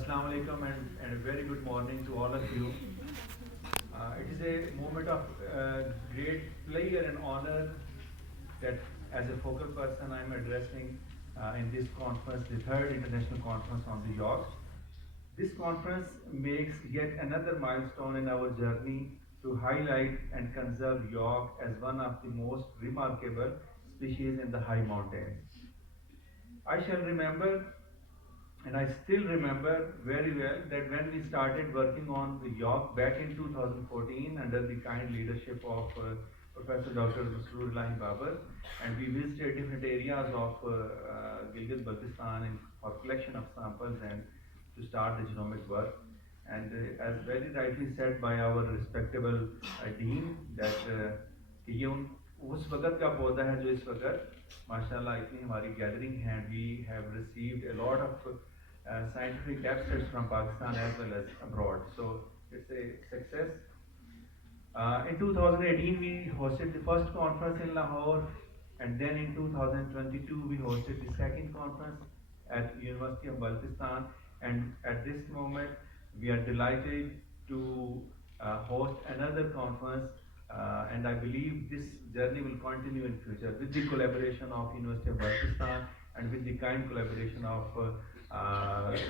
Assalamu alaikum and a very good morning to all of you. It is a moment of great pleasure and honor that as a focal person I am addressing in this conference, the third international conference on the yacht. This conference makes yet another milestone in our journey to highlight and conserve yacht as one of the most remarkable species in the high mountains. I shall remember, and I still remember very well that when we started working on the yacht back in 2014 under the kind leadership of Professor Dr. Masroor Babar, and we visited different areas of Gilgit-Baltistan for collection of samples and to start the genomic work. And as very rightly said by our respectable dean, that कि ये उस वक्त का पौधा है जो इस वक्त माशाल्लाह इतनी हमारी गैदरिंग है, we have received a lot of scientific abstracts from Pakistan as well as abroad. So it's a success. In 2018 we hosted the first conference in Lahore, and then in 2022 we hosted the second conference at University of Baltistan, and at this moment we are delighted to host another conference, and I believe this journey will continue in future with the collaboration of University of Baltistan and with the kind collaboration of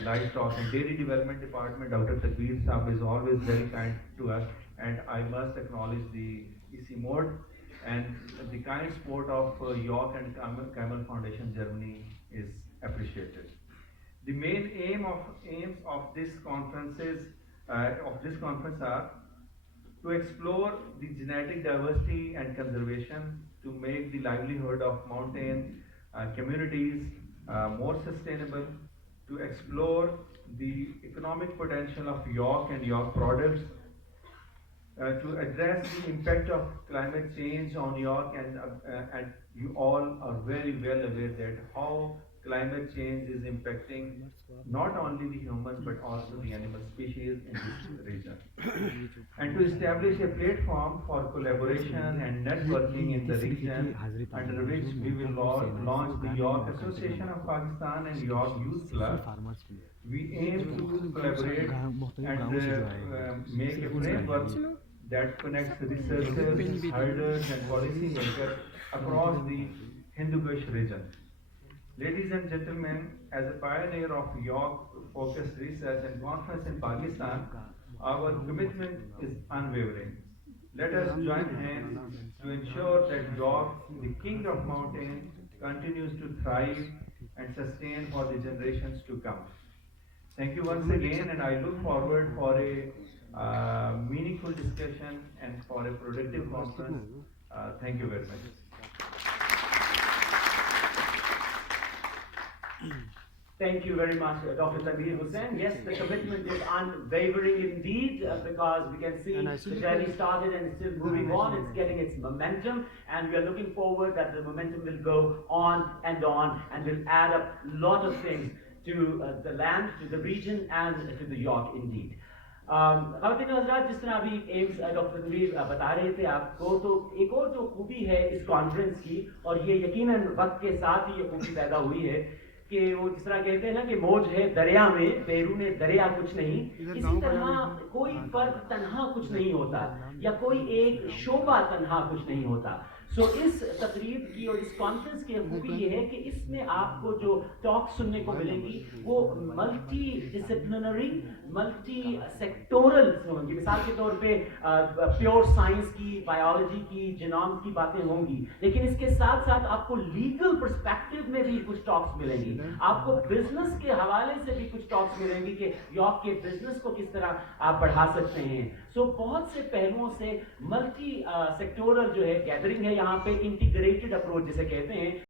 Livestock and Dairy Development Department. Dr. Takbir Saab is always very kind to us, and I must acknowledge the EC Mode and the kind support of York and Camel Foundation Germany is appreciated. The main aims of this conference are to explore the genetic diversity and conservation, to make the livelihood of mountain communities more sustainable, to explore the economic potential of York and York products, to address the impact of climate change on York, and you all are very well aware that how climate change is impacting not only the humans but also the animal species in this region, and to establish a platform for collaboration and networking in the region, under which we will launch the York Association of Pakistan and York Youth Club. We aim to collaborate and make a framework that connects researchers, herders and policymakers across the Hindu Kush region. Ladies and gentlemen, as a pioneer of York-focused research and conference in Pakistan, our commitment is unwavering. Let us join hands to ensure that York, the king of mountains, continues to thrive and sustain for the generations to come. Thank you once again, and I look forward for a meaningful discussion and for a productive conference. Thank you very much. Thank you very much, Dr. Takbir Hussain. Yes, the commitment is unwavering indeed, because we can see the journey started and it's still moving on. It's getting its momentum, and we are looking forward that the momentum will go on and will add up a lot of things to the land, to the region, and to the York indeed. ख़वातीन हज़रात, जिस तरह अभी AIIMS doctor Tanveer बता रहे थे आपको, तो एक और जो खूबी है इस कॉन्फ्रेंस की, और ये यकीनन वक्त के साथ ही ये खूबी पैदा हुई है कि वो जिस तरह कहते हैं ना कि मौज है दरिया में, बैरून दरिया कुछ नहीं, इसी तरह कोई फर्द तन्हा कुछ नहीं होता, या कोई एक शोबा तन्हा कुछ नहीं होता। सो इस तकरीब की और इस कॉन्फ्रेंस की खूबी ये है कि इसमें आपको जो टॉक सुनने को मिलेगी वो मल्टी डिसिप्लिनरी, मल्टी सेक्टोरल होंगी। मिसाल के तौर पे प्योर साइंस की, बायोलॉजी की, जीनोम की बातें होंगी, लेकिन इसके साथ साथ आपको लीगल पर्सपेक्टिव में भी कुछ टॉक्स मिलेंगी, आपको बिजनेस के हवाले से भी कुछ टॉक्स मिलेंगी कि यॉर्क के बिजनेस को किस तरह आप बढ़ा सकते हैं। सो बहुत से पहलुओं से मल्टी सेक्टोरल जो है गैदरिंग है यहाँ पे, इंटीग्रेटेड अप्रोच जिसे कहते हैं।